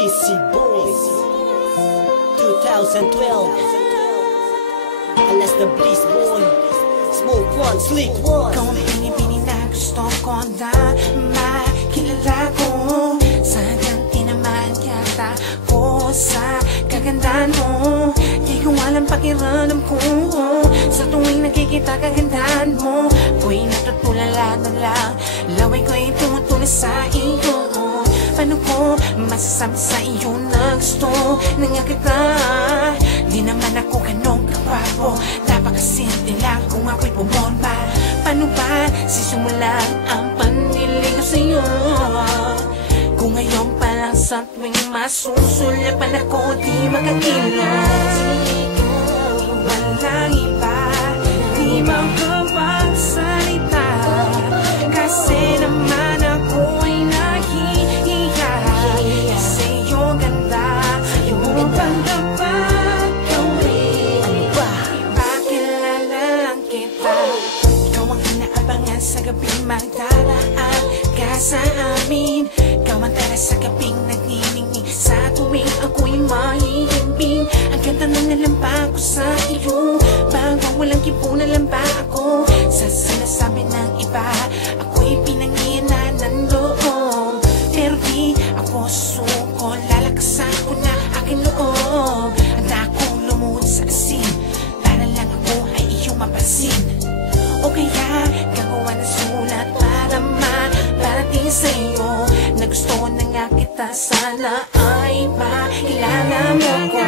BC Boys 2012. Alas the Bliss Boy, Smoke One, Slick One. Ikaw ang pinipili na gusto ko na makilala ko. Sa ganti naman yata ko sa kagandahan mo. Di ko alam pakiramdam ko sa tuwing nakikita kagandahan mo. Ako'y natutulala na lang, laway ko'y tumutulong sa iyo. Paano ko masasabi sa iyo na gusto na nga kita? Di naman ako ganong kapapo, napakasimple lang kung ako'y bumomba. Paano ba sisimulan ang panliligaw sa'yo? Kung ngayon pa lang sa tuwing masusulapan ako, di makakilos. Walang iba, di makapagsalita, kasi naman ako ay nahihiya sa iyong ganda, iyong pagdapat gawin. Ipakilala lang kita, ikaw ang inaabangan sa gabing magdaraan ka sa amin. Ikaw ang tara sa gabing nagniningning sa tuwing ako'y mahihimbing. Ang ganda ng nalampa ko sa iyo, banggang walang kipunan lang ba ako sa sinasabi ng iba? Ako'y pinanginan ng loob, pero di ako susuko, lalakasan ko na aking loob. Handa akong lumuhod sa asin para lang ako ay iyong mapansin. O kaya gagawa ng sulat para maparating sa'yo na gusto na nga kita, sana ay makilala mo ko.